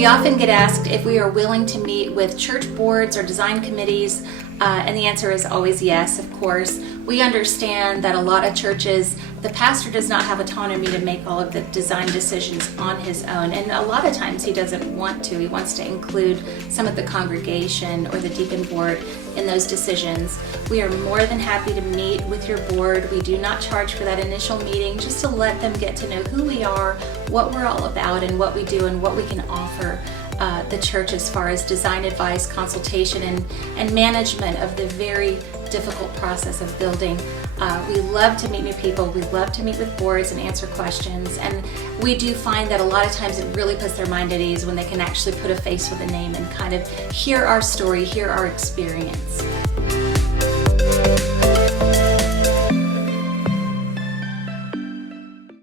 We often get asked if we are willing to meet with church boards or design committees, and the answer is always yes, of course. We understand that a lot of churches, the pastor does not have autonomy to make all of the design decisions on his own, and a lot of times he doesn't want to. He wants to include some of the congregation or the deacon board in those decisions. We are more than happy to meet with your board. We do not charge for that initial meeting, just to let them get to know who we are, what we're all about, and what we do and what we can offer the church as far as design advice, consultation, and management of the very difficult process of building. We love to meet new people. We love to meet with boards and answer questions. And we do find that a lot of times it really puts their mind at ease when they can actually put a face with a name and kind of hear our story, hear our experience.